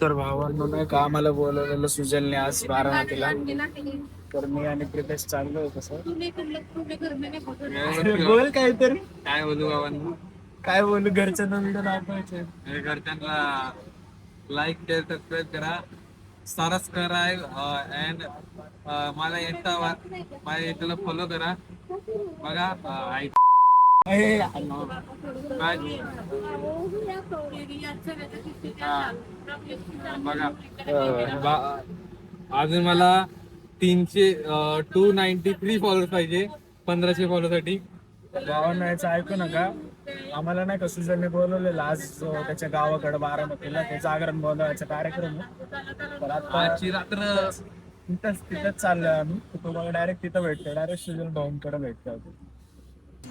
तर भावांनो नाही का आम्हाला बोलवलेलं सुजलने आज बारामतीला. तर मी आणि प्रितेश चाललोय कसं. बोल काहीतरी. काय बोलू बाबांना, काय बोलू, घरच्यांना व्हिडिओ दाखवायचे. घरच्यांना लाईक शेअर सबस्क्राईब करा, सबस्क्राईब अँड मला इंस्टा माझ्या इंस्टाला फॉलो करा. बघा बघा अजून मला 293 फॉलोअर्स पाहिजे 1500 फॉलो साठी. भावांना याचं ऐकू नका. आम्हाला नाही का सुजलने बोलवलेलं आज त्याच्या गावाकडे बारामतीला ते जागरण बोलवायचा कार्यक्रम आहे. तर आता आजची रात्र तिथंच चाललोय आम्ही. तुम्हाला डायरेक्ट तिथं भेटतो, डायरेक्ट सुजल भाऊंकडे भेटतो.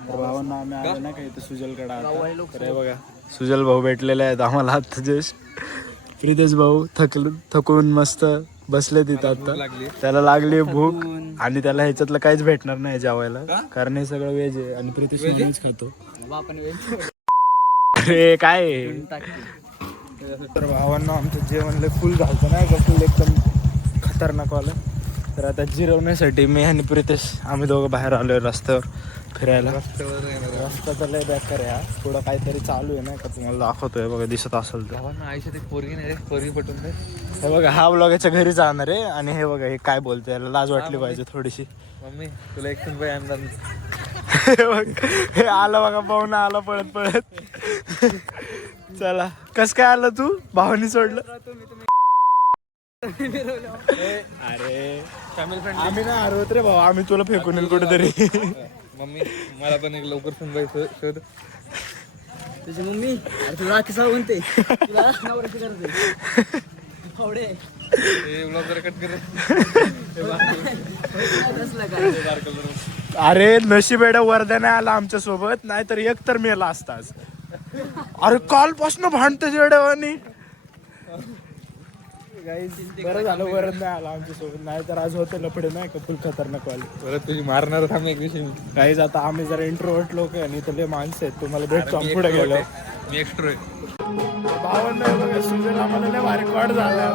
भावांना आम्ही आलो ना का इथं सुजलकडे आता. तर हे बघा सुजल भाऊ भेटलेले आहेत आम्हाला आता जस्ट. प्रितेश भाऊ थकून मस्त बसले तिथं आता. त्याला लागली भूक आणि त्याला ह्याच्यातलं काहीच भेटणार नाही जेवायला, कारण हे सगळं व्हेज आहे आणि प्रितेश नॉनव्हेज खातो. अरे काय. तर भावांना आमचं जेवण लय फुल झालं नाही का, फुल एकदम खतरनाक वालं. तर आता जिरवण्यासाठी मी आणि प्रितेश आम्ही दोघं बाहेर आलोय रस्त्यावर फिरायला. रस्ता तर लय बेकार आहे. थोडं काहीतरी चालू आहे नाही का, तुम्हाला दाखवतोय बघा, दिसत असेल तर. आयुष्यात एक पोरगी नाही, पोरगी पटून दे. हे बघा हा ब्लॉगाच्या घरी जाणार आहे आणि हे बघा हे काय बोलतोय, याला लाज वाटली पाहिजे थोडीशी. मम्मी तुला एक सुनबाई आणणार. हे आलं बघा पाहुणा आला पळत पळत. चला कस काय आलं तू, भावानी सोडलं. अरे फॅमिली फ्रेंड आम्ही ना हरवत रे भाऊ, आम्ही तुला फेकून येईल कुठेतरी. मम्मी मला पण एक लवकर सुनबाई शोध. तुझी मम्मी तुला कसा म्हणते, तुला नवऱ्याची गरज आहे. अरे नशीब एवढा वर्धा नाही आला आमच्या सोबत, नाहीतर एक तर मेला असताच. अरे कालपासून भांडते जेवढ्यावानी. बरं झालं वरद नाही आला आमच्या सोबत, नाहीतर आज होते लफडे नाही का फुल खतरनाक वाले. परत तुझी मारणार थांब एक दिवशी. काहीच आता आम्ही जरा इंट्रोवर्ट लोक आहे आणि इथले माणसं आहेत, तुम्हाला भेटतो पुढे गेलो. मी एक्स्ट्रो आहे. भावना आहे बघा सुजल आम्हाला लय भारी कॉड झाला.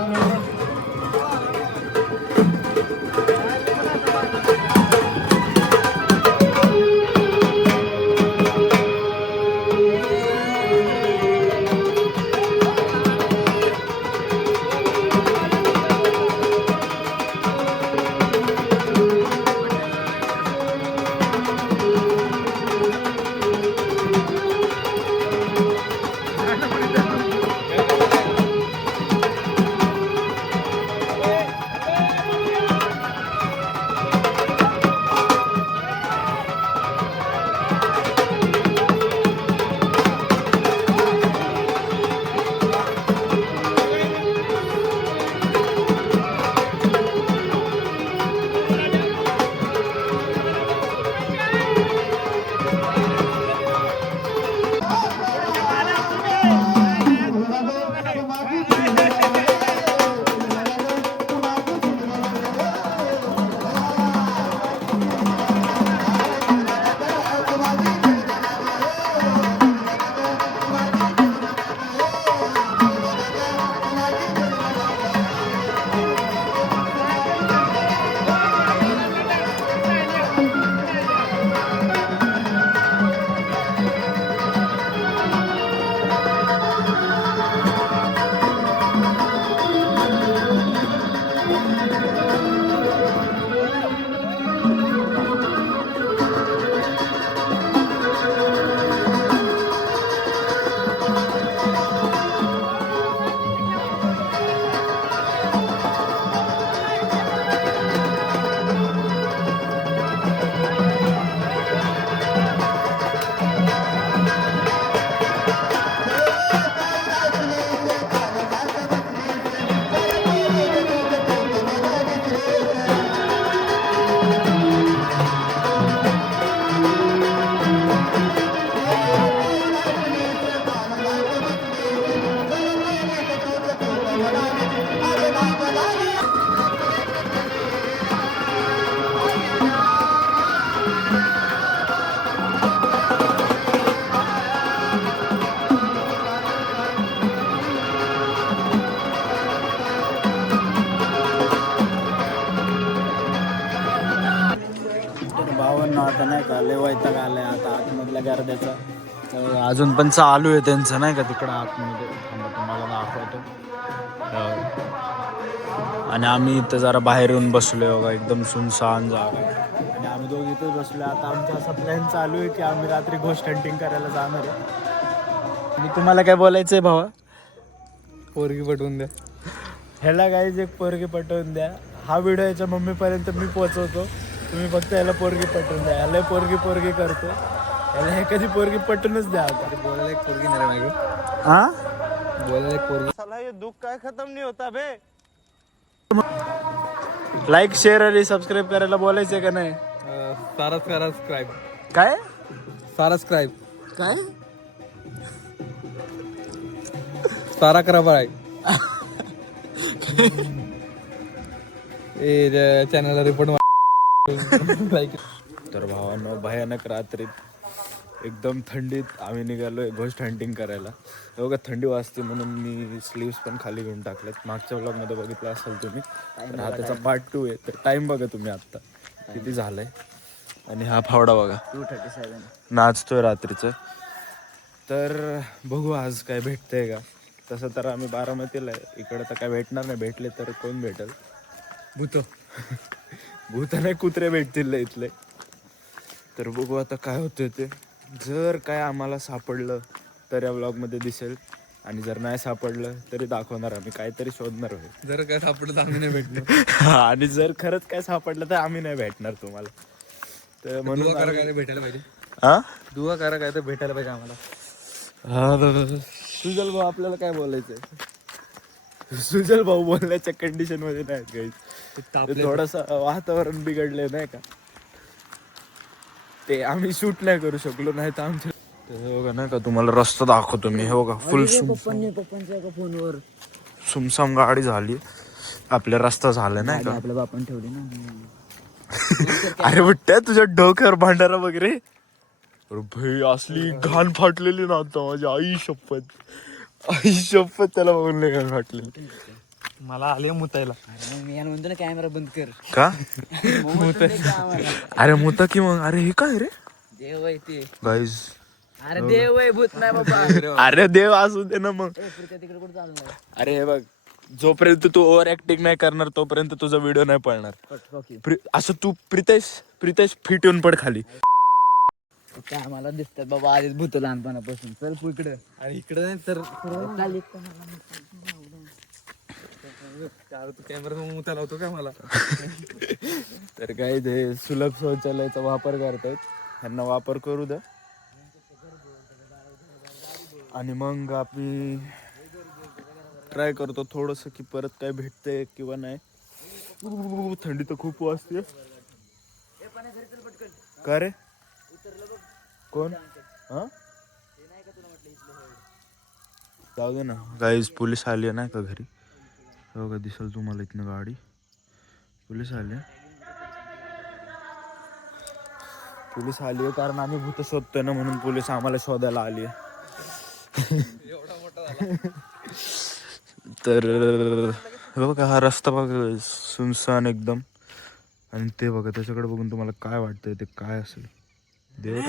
भावांना आता नाही का लय वैताग आलाय आता आतमधल्या गर्द्याचा. तर अजून पण चालू आहे त्यांचं नाही का तिकडं आतमध्ये. थांबा तुम्हाला दाखवतो. आणि आम्ही इथं जरा बाहेर येऊन बसलोय बघा, एकदम सुनसान जागा आहे. आणि आम्ही दोघं इथंच बसलोय. आता आमचा असा प्लॅन चालू आहे की आम्ही रात्री घोस्ट हंटिंग करायला जाणार आहे. आणि तुम्हाला काय बोलायचंय भावा? पोरगी पटवून द्या. ह्याला गाईज एक पोरगी पटवून द्या. हा व्हिडिओ याच्या मम्मीपर्यंत मी पोहोचवतो. तुम्ही फक्त याला पोरगी पटवून द्या. ह्याला पोरगी करतो. याला हे कधी पोरगी पटवूनच द्या आता. बोलायला एक पोरगी नाही मागे. हा बोलायला एक पोरगी. लाईक शेअर आणि सबस्क्राईब करायला बोलायचंय का नाही? सबस्क्राईब. काय सबस्क्राईब. काय सारा करा बरं चॅनलला रिपोर्ट. तर भावांनो, भयानक रात्रीत एकदम थंडीत आम्ही निघालोय घोस्ट हंटिंग करायला. बघा थंडी वाजते म्हणून मी स्लीव्स पण खाली घेऊन टाकलेत. मागच्या व्लॉगमध्ये बघितलं असेल तुम्ही. तर हा त्याचा पार्ट 2 आहे. तर टाइम बघा तुम्ही आत्ता किती झालंय. आणि हा फावडा बघा 2:37 नाचतोय रात्रीचं. तर बघू आज काय भेटतंय का. तसं तर आम्ही बारामतीला आहे. इकडं तर काय भेटणार नाही. भेटले तर कोण भेटेल? भूत. भूत नाही, कुत्रे भेटतील इथले. तर बघू आता काय होतं ते. जर काय आम्हाला सापडलं तर या व्लॉगमध्ये दिसेल. आणि जर नाही सापडलं तरी दाखवणार. आम्ही काहीतरी शोधणार आहे. जर काय सापडलं तर आम्ही नाही भेटलो. आणि जर खरंच काय सापडलं तर आम्ही नाही भेटणार तुम्हाला. तर म्हणून करा काय भेटायला पाहिजे. हा दुवा करा काय तर भेटायला पाहिजे आम्हाला. सुजल भाऊ आपल्याला काय बोलायचंय? सुजल भाऊ बोलण्याच्या कंडिशन मध्ये नाहीत काही. थोडस वातावरण बिघडलंय नाही का, ते आम्ही शूट नाही करू शकलो. नाही तर आमच्या बघा नाही का तुम्हाला रस्ता दाखवतो मी. हे बघा फुल पप्पांच्या फोनवर सुमसाम गाडी झाली. आपल्या रस्ता झाला नाही का. आपल्या बापान ठेवली ना. अरे बुट्ट्या तुझ्या डोक्यावर भांडारा वगैरे. अरे भाई असली घाण फाटलेली ना आता माझी आई शपथ. आई शपथ त्याला बघून नाही घाण फाटलेली. मला आले मुतायला. मी याला म्हणतो ना कॅमेरा बंद कर. का अरे मुता की मग. अरे हे काय रे देव आहे ते. गाईज. अरे देव आहे भूत नाही बाबा. अरे देव असू दे ना मग. तिकडे कुठे चालू अरे हे बघ, जोपर्यंत तू ओव्हर ऍक्टिंग नाही करणार तोपर्यंत तुझा व्हिडिओ नाही पळणार. असं तू प्रितेश फिट येऊन पड खाली. काय आम्हाला दिसतात बाबा आधीच भूत लहानपणापासून. चल इकडे. आणि इकडे नाही तर तू कॅमेरा मुतायला होतो का मला. तर काय ते सुलभ शौचालयाचा वापर करतायत. ह्यांना वापर करू द्या. आणि मग आम्ही ट्राय करतो थोडंसं की परत काय भेटतंय किंवा नाही. थंडी तर खूप वाजते. का रे कोण? हा जाऊ दे ना गाईज. पोलीस आली नाही का घरी. बघा दिसेल तुम्हाला इथनं गाडी. पोलीस आले. पोलीस आली आहे कारण आम्ही भूत शोधतोय ना, म्हणून पोलीस आम्हाला शोधायला आली आहे. तर बघा हा रस्ता बघा सुनसान एकदम. आणि ते बघा त्याच्याकडे बघून तुम्हाला काय वाटतंय ते काय असेल. देव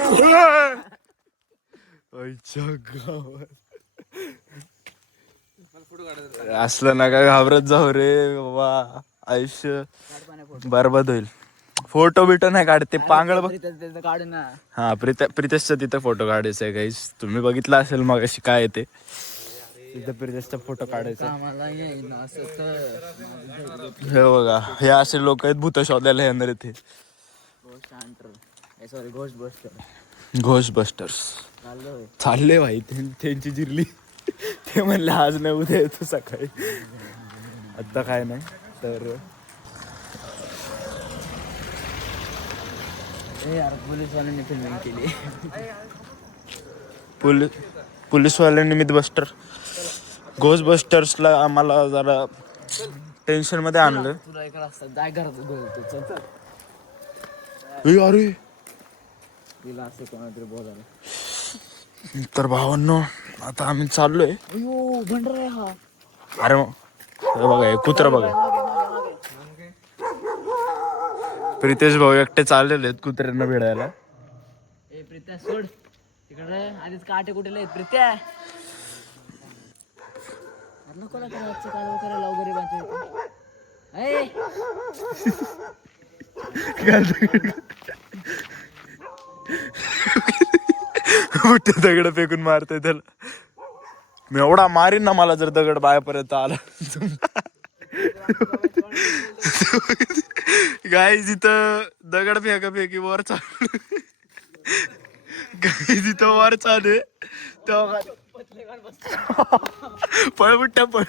असलं ना काय घाबरत जाऊ रे बाबा. आयुष्य बरबाद होईल. फोटो बिटो नाही काढते पांगळ बघ. काढ ना. हा प्रितेशचा तिथं फोटो काढायचा आहे गाईस. तुम्ही बघितलं असेल मग अशी काय येते तिथं प्रितेशचा फोटो काढायचा. हे बघा हे असे लोक आहेत भूत शोधायला येणार इथे. घोस्ट बस्टर्स चालले भाई. त्यांची जिरली. ते म्हणले आज नाही उद्या येतो सकाळी. आता काय नाही तर पोलीसवाल्यांनी फिल्मिंग केली. पोलीसवाल्यांनी मिथबस्टर घोस्ट बस्टर्सला आम्हाला जरा टेन्शन मध्ये आणलं. तुला एक रस्ता जाय घरात. अरे तिला असं कोणातरी बोलायला. तर भावांनो आता आम्ही चाललोय. अयो भंडारा आहे हा. अरे मग हे बघा हे कुत्रा बघा. प्रितेश भाऊ एकटे चाललेले आहेत कुत्र्यांना भिडायला. ए प्रित्या सोड तिकडे आधीच काटे कुठे आहेत प्रित्या. अरे नको ना कालवा करायला वगैरे बांधतो. मोठे दगड फेकून मारतोय त्याला. मी एवढा मारीन ना मला जर दगड बायापर्यंत आला. गाय जिथं दगड फेकी वर चालू. गाय जिथं वर चालू तेव्हा पळ बुट्ट्या पळ.